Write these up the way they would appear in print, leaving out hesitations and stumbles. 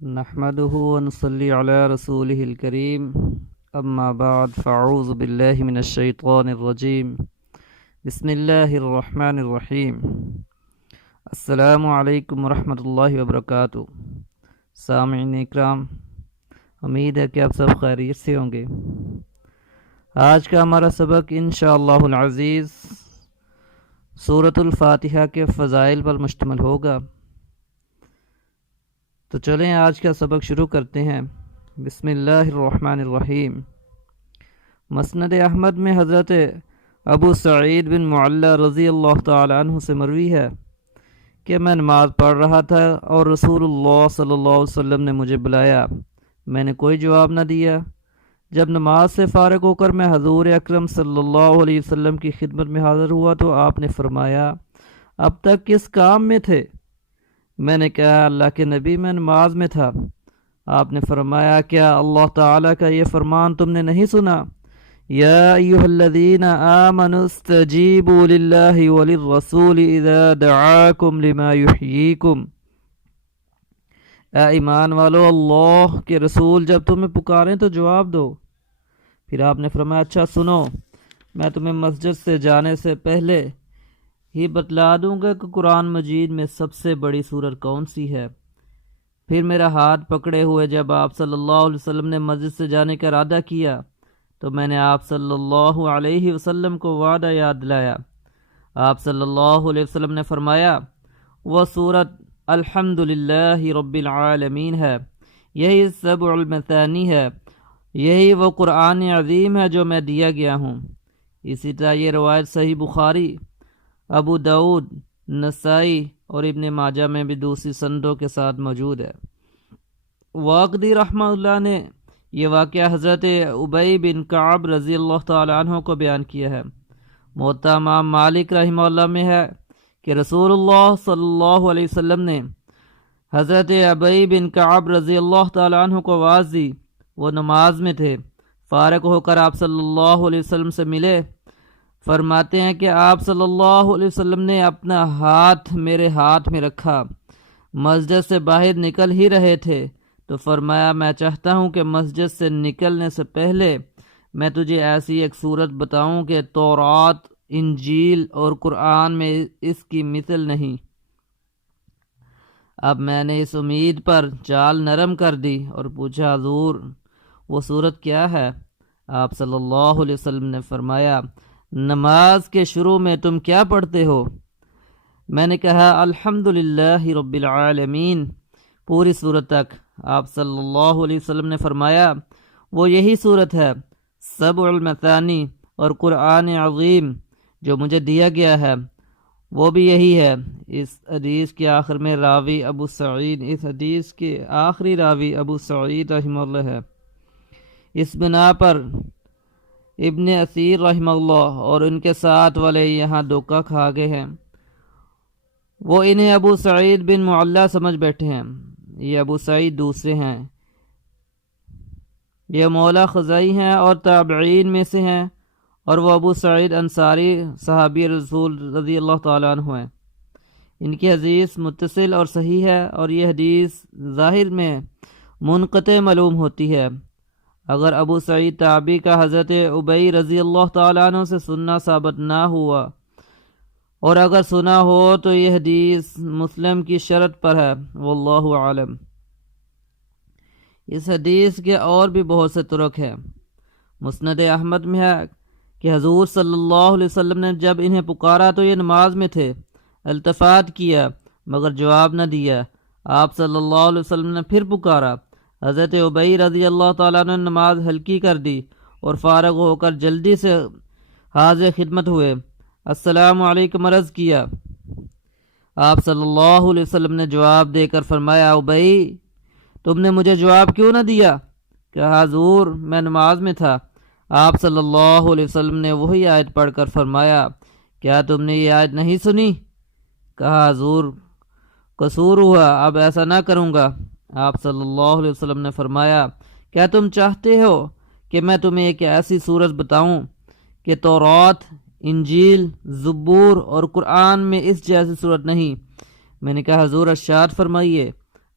نحمده ونصلي على رسوله الكريم اما بعد فاعوذ بالله من الشيطان الرجيم بسم الله الرحمن الرحیم السلام علیکم ورحمۃ اللہ وبرکاتہ۔ سامعین اکرام، امید ہے کہ آپ سب خیریت سے ہوں گے۔ آج کا ہمارا سبق انشاءاللہ العزیز سورۃ الفاتحہ کے فضائل پر مشتمل ہوگا۔ تو چلیں آج کا سبق شروع کرتے ہیں۔ بسم اللہ الرحمن الرحیم۔ مسند احمد میں حضرت ابو سعید بن معلی رضی اللہ تعالی عنہ سے مروی ہے کہ میں نماز پڑھ رہا تھا اور رسول اللہ صلی اللہ علیہ وسلم نے مجھے بلایا، میں نے کوئی جواب نہ دیا۔ جب نماز سے فارغ ہو کر میں حضور اکرم صلی اللہ علیہ وسلم کی خدمت میں حاضر ہوا تو آپ نے فرمایا، اب تک کس کام میں تھے؟ میں نے کہا، اللہ کے نبی، میں نماز میں تھا۔ آپ نے فرمایا، کیا اللہ تعالیٰ کا یہ فرمان تم نے نہیں سنا؟ یا ایھا الذین آمنوا استجیبوا للہ وللرسول اذا دعاکم لما یحییکم۔ اے ایمان والو، اللہ کے رسول جب تمہیں پکاریں تو جواب دو۔ پھر آپ نے فرمایا، اچھا سنو، میں تمہیں مسجد سے جانے سے پہلے ہی بتلا دوں گا کہ قرآن مجید میں سب سے بڑی سورت کون سی ہے۔ پھر میرا ہاتھ پکڑے ہوئے جب آپ صلی اللہ علیہ وسلم نے مسجد سے جانے کا ارادہ کیا تو میں نے آپ صلی اللہ علیہ وسلم کو وعدہ یاد دلایا۔ آپ صلی اللہ علیہ وسلم نے فرمایا، وہ سورت الحمدللہ رب العالمین ہے، یہی سبع المثانی ہے، یہی وہ قرآن عظیم ہے جو میں دیا گیا ہوں۔ اسی طرح یہ روایت صحیح بخاری، ابو داؤد، نسائی اور ابن ماجہ میں بھی دوسری سندوں کے ساتھ موجود ہے۔ واقدی رحمہ اللہ نے یہ واقعہ حضرت ابی بن کعب رضی اللہ تعالی عنہ کو بیان کیا ہے۔ موطا امام مالک رحمہ اللہ میں ہے کہ رسول اللہ صلی اللہ علیہ وسلم نے حضرت ابی بن کعب رضی اللہ تعالی عنہ کو آواز دی، وہ نماز میں تھے۔ فارغ ہو کر آپ صلی اللہ علیہ وسلم سے ملے۔ فرماتے ہیں کہ آپ صلی اللہ علیہ وسلم نے اپنا ہاتھ میرے ہاتھ میں رکھا۔ مسجد سے باہر نکل ہی رہے تھے تو فرمایا، میں چاہتا ہوں کہ مسجد سے نکلنے سے پہلے میں تجھے ایسی ایک صورت بتاؤں کہ تورات، انجیل اور قرآن میں اس کی مثل نہیں۔ اب میں نے اس امید پر چال نرم کر دی اور پوچھا، حضور وہ صورت کیا ہے؟ آپ صلی اللہ علیہ وسلم نے فرمایا، نماز کے شروع میں تم کیا پڑھتے ہو؟ میں نے کہا، الحمدللہ رب العالمین، پوری صورت تک۔ آپ صلی اللہ علیہ وسلم نے فرمایا، وہ یہی صورت ہے، سبع المثانی اور قرآن عظیم جو مجھے دیا گیا ہے، وہ بھی یہی ہے۔ اس حدیث کے آخر میں راوی ابو سعید، اس حدیث کے آخری راوی ابو سعید رحمہ اللہ ہے۔ اس بنا پر ابن اثیر رحمہ اللہ اور ان کے ساتھ والے یہاں دھوکہ کھا گئے ہیں، وہ انہیں ابو سعید بن معلی سمجھ بیٹھے ہیں۔ یہ ابو سعید دوسرے ہیں، یہ مولا خزائی ہیں اور تابعین میں سے ہیں، اور وہ ابو سعید انصاری صحابی رسول رضی اللہ تعالیٰ عنہ ہیں۔ ان کی حدیث متصل اور صحیح ہے، اور یہ حدیث ظاہر میں منقطع معلوم ہوتی ہے۔ اگر ابو سعید تابعی کا حضرت ابی رضی اللہ تعالیٰ عنہ سے سننا ثابت نہ ہوا، اور اگر سنا ہو تو یہ حدیث مسلم کی شرط پر ہے، واللہ عالم۔ اس حدیث کے اور بھی بہت سے طرق ہیں۔ مسند احمد میں ہے کہ حضور صلی اللہ علیہ وسلم نے جب انہیں پکارا تو یہ نماز میں تھے، التفات کیا مگر جواب نہ دیا۔ آپ صلی اللہ علیہ وسلم نے پھر پکارا، حضرت ابی رضی اللہ تعالیٰ نے نماز ہلکی کر دی اور فارغ ہو کر جلدی سے حاضر خدمت ہوئے، السلام علیکم عرض کیا۔ آپ صلی اللہ علیہ وسلم نے جواب دے کر فرمایا، ابی تم نے مجھے جواب کیوں نہ دیا؟ کہا، حضور میں نماز میں تھا۔ آپ صلی اللہ علیہ وسلم نے وہی آیت پڑھ کر فرمایا، کیا تم نے یہ آیت نہیں سنی؟ کہا، حضور قصور ہوا، اب ایسا نہ کروں گا۔ آپ صلی اللہ علیہ وسلم نے فرمایا، کیا تم چاہتے ہو کہ میں تمہیں ایک ایسی سورت بتاؤں کہ تورات، انجیل، زبور اور قرآن میں اس جیسی صورت نہیں؟ میں نے کہا، حضور ارشاد فرمائیے۔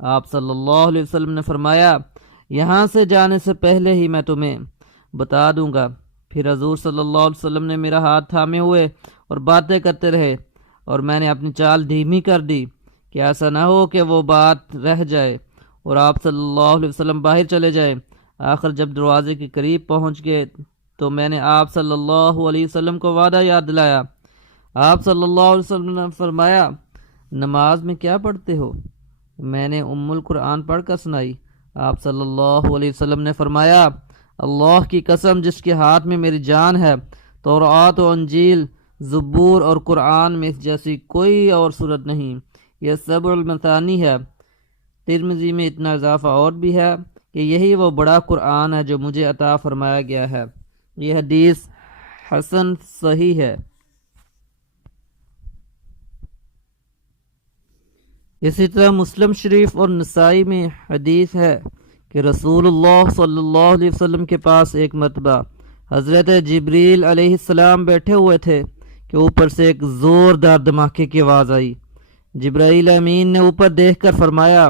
آپ صلی اللہ علیہ وسلم نے فرمایا یہاں سے جانے سے پہلے ہی میں تمہیں بتا دوں گا۔ پھر حضور صلی اللہ علیہ وسلم نے میرا ہاتھ تھامے ہوئے اور باتیں کرتے رہے اور میں نے اپنی چال دھیمی کر دی کہ ایسا نہ ہو کہ وہ بات رہ جائے اور آپ صلی اللہ علیہ وسلم باہر چلے جائیں۔ آخر جب دروازے کے قریب پہنچ گئے تو میں نے آپ صلی اللہ علیہ وسلم کو وعدہ یاد دلایا۔ آپ صلی اللہ علیہ وسلم نے فرمایا نماز میں کیا پڑھتے ہو؟ میں نے ام القرآن پڑھ کر سنائی۔ آپ صلی اللہ علیہ وسلم نے فرمایا اللہ کی قسم جس کے ہاتھ میں میری جان ہے، تورات و انجیل، زبور اور قرآن میں اس جیسی کوئی اور صورت نہیں۔ یہ سبع المثانی ہے۔ ترمذی میں اتنا اضافہ اور بھی ہے کہ یہی وہ بڑا قرآن ہے جو مجھے عطا فرمایا گیا ہے۔ یہ حدیث حسن صحیح ہے۔ اسی طرح مسلم شریف اور نسائی میں حدیث ہے کہ رسول اللہ صلی اللہ علیہ وسلم کے پاس ایک مرتبہ حضرت جبریل علیہ السلام بیٹھے ہوئے تھے کہ اوپر سے ایک زوردار دھماکے کی آواز آئی۔ جبرائیل امین نے اوپر دیکھ کر فرمایا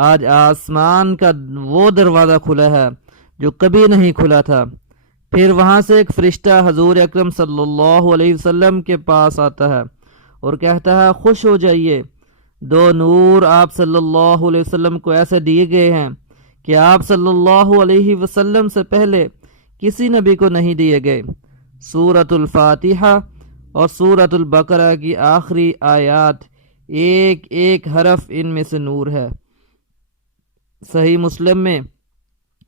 آج آسمان کا وہ دروازہ کھلا ہے جو کبھی نہیں کھلا تھا۔ پھر وہاں سے ایک فرشتہ حضور اکرم صلی اللہ علیہ وسلم کے پاس آتا ہے اور کہتا ہے خوش ہو جائیے، دو نور آپ صلی اللہ علیہ وسلم کو ایسے دیے گئے ہیں کہ آپ صلی اللہ علیہ وسلم سے پہلے کسی نبی کو نہیں دیے گئے۔ سورۃ الفاتحہ اور سورۃ البقرہ کی آخری آیات ایک ایک حرف ان میں سے نور ہے۔ صحیح مسلم میں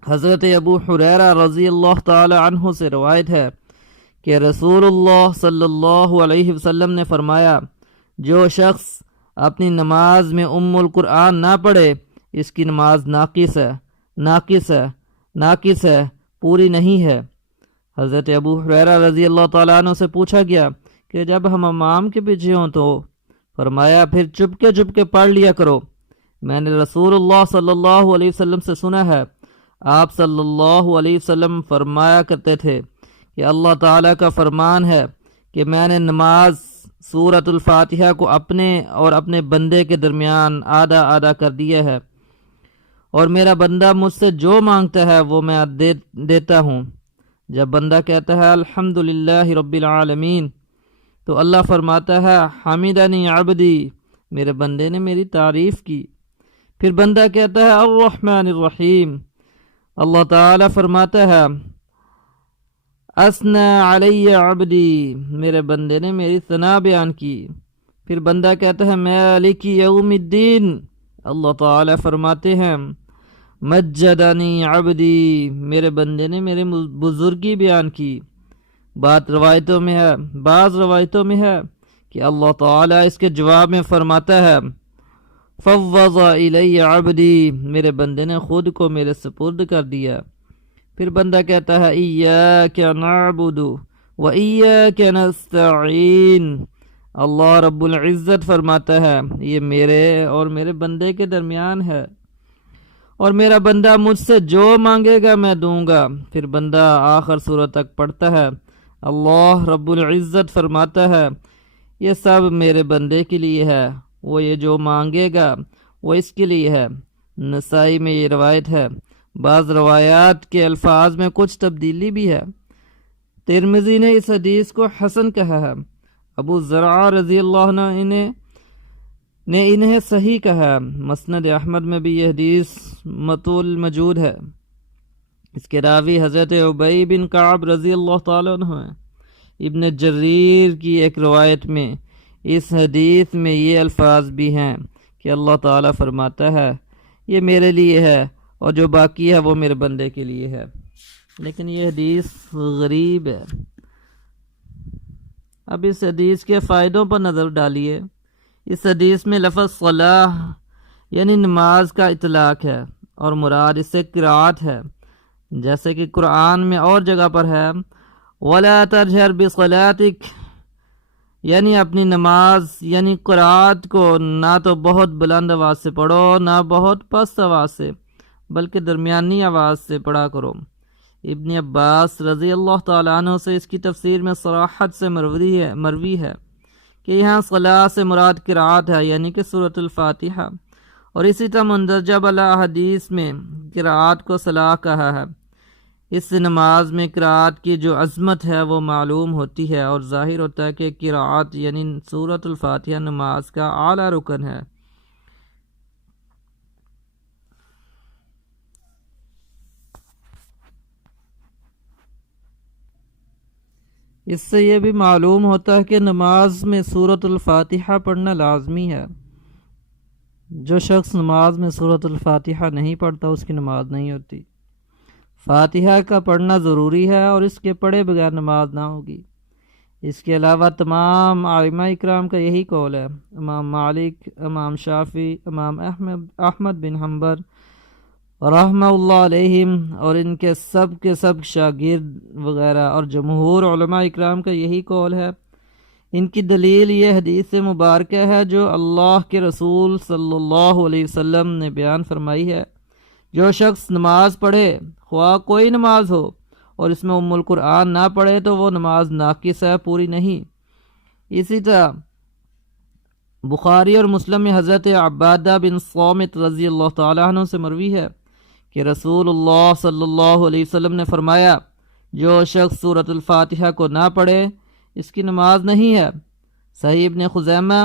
حضرت ابو ہریرہ رضی اللہ تعالی عنہ سے روایت ہے کہ رسول اللہ صلی اللہ علیہ وسلم نے فرمایا جو شخص اپنی نماز میں ام القرآن نہ پڑھے اس کی نماز ناقص ہے، پوری نہیں ہے۔ حضرت ابو ہریرہ رضی اللہ تعالیٰ عنہ سے پوچھا گیا کہ جب ہم امام کے پیچھے ہوں تو؟ فرمایا پھر چپکے پڑھ لیا کرو۔ میں نے رسول اللہ صلی اللہ علیہ وسلم سے سنا ہے، آپ صلی اللہ علیہ وسلم فرمایا کرتے تھے کہ اللہ تعالیٰ کا فرمان ہے کہ میں نے نماز سورۃ الفاتحہ کو اپنے اور اپنے بندے کے درمیان آدھا کر دیا ہے، اور میرا بندہ مجھ سے جو مانگتا ہے وہ میں دیتا ہوں۔ جب بندہ کہتا ہے الحمدللہ رب العالمین تو اللہ فرماتا ہے حمدنی عبدی، میرے بندے نے میری تعریف کی۔ پھر بندہ کہتا ہے الرحمن الرحیم، اللہ تعالیٰ فرماتا ہے اثنى علی عبدی، میرے بندے نے میری ثنا بیان کی۔ پھر بندہ کہتا ہے مالک یوم الدین، اللہ تعالیٰ فرماتے ہیں مجدنی عبدی، میرے بندے نے میری بزرگی بیان کی۔ بعض روایتوں میں ہے کہ اللہ تعالیٰ اس کے جواب میں فرماتا ہے فوض الی عبدی، میرے بندے نے خود کو میرے سپرد کر دیا۔ پھر بندہ کہتا ہے ایاک نعبد و ایاک نستعین، اللہ رب العزت فرماتا ہے یہ میرے اور میرے بندے کے درمیان ہے، اور میرا بندہ مجھ سے جو مانگے گا میں دوں گا۔ پھر بندہ آخر سورت تک پڑھتا ہے، اللہ رب العزت فرماتا ہے یہ سب میرے بندے کے لیے ہے، وہ یہ جو مانگے گا وہ اس کے لیے ہے۔ نسائی میں یہ روایت ہے۔ بعض روایات کے الفاظ میں کچھ تبدیلی بھی ہے۔ ترمذی نے اس حدیث کو حسن کہا ہے۔ ابو زرعہ رضی اللہ عنہ نے انہیں صحیح کہا۔ مسند احمد میں بھی یہ حدیث مطول موجود ہے۔ اس کے راوی حضرت ابی بن کعب رضی اللہ تعالیٰ عنہ ہیں۔ ابن جریر کی ایک روایت میں اس حدیث میں یہ الفاظ بھی ہیں کہ اللہ تعالیٰ فرماتا ہے یہ میرے لیے ہے اور جو باقی ہے وہ میرے بندے کے لیے ہے، لیکن یہ حدیث غریب ہے۔ اب اس حدیث کے فائدوں پر نظر ڈالیے۔ اس حدیث میں لفظ صلاح یعنی نماز کا اطلاق ہے اور مراد اس سے قرأت ہے، جیسے کہ قرآن میں اور جگہ پر ہے وَلَا تَجْهَرْ بِصَلَاتِكَ، یعنی اپنی نماز یعنی قرأت کو نہ تو بہت بلند آواز سے پڑھو نہ بہت پست آواز سے، بلکہ درمیانی آواز سے پڑھا کرو۔ ابن عباس رضی اللہ تعالیٰ عنہ سے اس کی تفسیر میں صراحت سے مروی ہے کہ یہاں صلاح سے مراد قرأت ہے، یعنی کہ سورۃ الفاتحہ، اور اسی طرح مندرجہ بالا حدیث میں قرأت کو صلاح کہا ہے۔ اس سے نماز میں قرأت کی جو عظمت ہے وہ معلوم ہوتی ہے اور ظاہر ہوتا ہے کہ قرأت یعنی سورۃ الفاتحہ نماز کا اعلیٰ رکن ہے۔ اس سے یہ بھی معلوم ہوتا ہے کہ نماز میں سورۃ الفاتحہ پڑھنا لازمی ہے۔ جو شخص نماز میں سورۃ الفاتحہ نہیں پڑھتا اس کی نماز نہیں ہوتی۔ فاتحہ کا پڑھنا ضروری ہے اور اس کے پڑھے بغیر نماز نہ ہوگی۔ اس کے علاوہ تمام ائمہ اکرام کا یہی قول ہے، امام مالک، امام شافعی، امام احمد بن حنبل رحمہ اللہ علیہم اور ان کے سب شاگرد وغیرہ اور جمہور علماء اکرام کا یہی قول ہے۔ ان کی دلیل یہ حدیث مبارکہ ہے جو اللہ کے رسول صلی اللہ علیہ وسلم نے بیان فرمائی ہے، جو شخص نماز پڑھے خواہ کوئی نماز ہو اور اس میں القرآن نہ پڑھے تو وہ نماز ناقص ہے، پوری نہیں۔ اسی طرح بخاری اور مسلم میں حضرت عبادہ بن صامت رضی اللہ تعالیٰ عنہ سے مروی ہے کہ رسول اللہ صلی اللہ علیہ وسلم نے فرمایا، جو شخص سورۃ الفاتحہ کو نہ پڑھے اس کی نماز نہیں ہے۔ صحیح ابن خزیمہ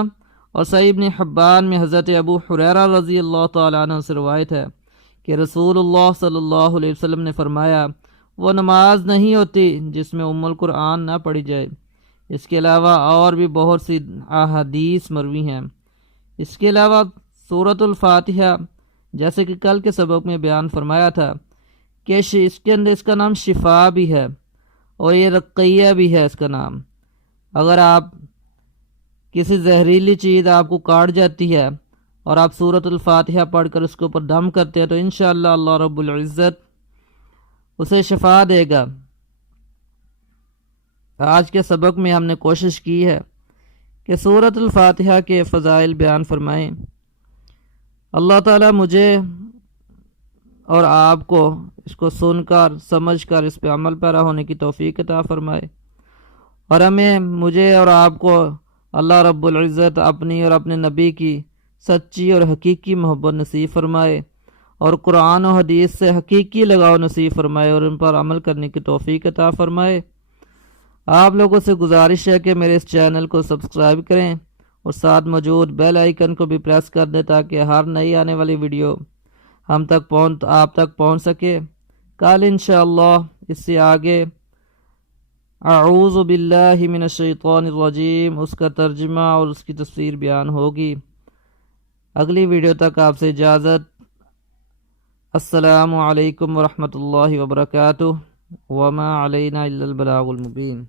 اور صحیح ابن حبان میں حضرت ابو ہریرہ رضی اللہ تعالیٰ عنہ سے روایت ہے کہ رسول اللہ صلی اللہ علیہ وسلم نے فرمایا، وہ نماز نہیں ہوتی جس میں القرآن نہ پڑھی جائے۔ اس کے علاوہ اور بھی بہت سی احادیث مروی ہیں۔ اس کے علاوہ سورۃ الفاتحہ جیسے کہ کل کے سبق میں بیان فرمایا تھا کہ اس کے اندر اس کا نام شفا بھی ہے اور یہ رقیہ بھی ہے اس کا نام۔ اگر آپ کسی زہریلی چیز آپ کو کاٹ جاتی ہے اور آپ سورۃ الفاتحہ پڑھ کر اس کے اوپر دم کرتے ہیں تو انشاءاللہ اللہ رب العزت اسے شفا دے گا۔ آج کے سبق میں ہم نے کوشش کی ہے کہ سورۃ الفاتحہ کے فضائل بیان فرمائیں۔ اللہ تعالیٰ مجھے اور آپ کو اس کو سن کر سمجھ کر اس پہ عمل پیرا ہونے کی توفیق عطا فرمائے، اور مجھے اور آپ کو اللہ رب العزت اپنی اور اپنے نبی کی سچی اور حقیقی محبت نصیب فرمائے اور قرآن و حدیث سے حقیقی لگاؤ نصیب فرمائے اور ان پر عمل کرنے کی توفیق عطا فرمائے۔ آپ لوگوں سے گزارش ہے کہ میرے اس چینل کو سبسکرائب کریں اور ساتھ موجود بیل آئیکن کو بھی پریس کر دیں تاکہ ہر نئی آنے والی ویڈیو آپ تک پہنچ سکے۔ کل انشاءاللہ اس سے آگے اعوذ باللہ من الشیطان الرجیم اس کا ترجمہ اور اس کی تفسیر بیان ہوگی۔ اگلی ویڈیو تک آپ سے اجازت۔ السلام علیکم ورحمۃ اللہ وبرکاتہ۔ وما علینا الا البلاغ المبین۔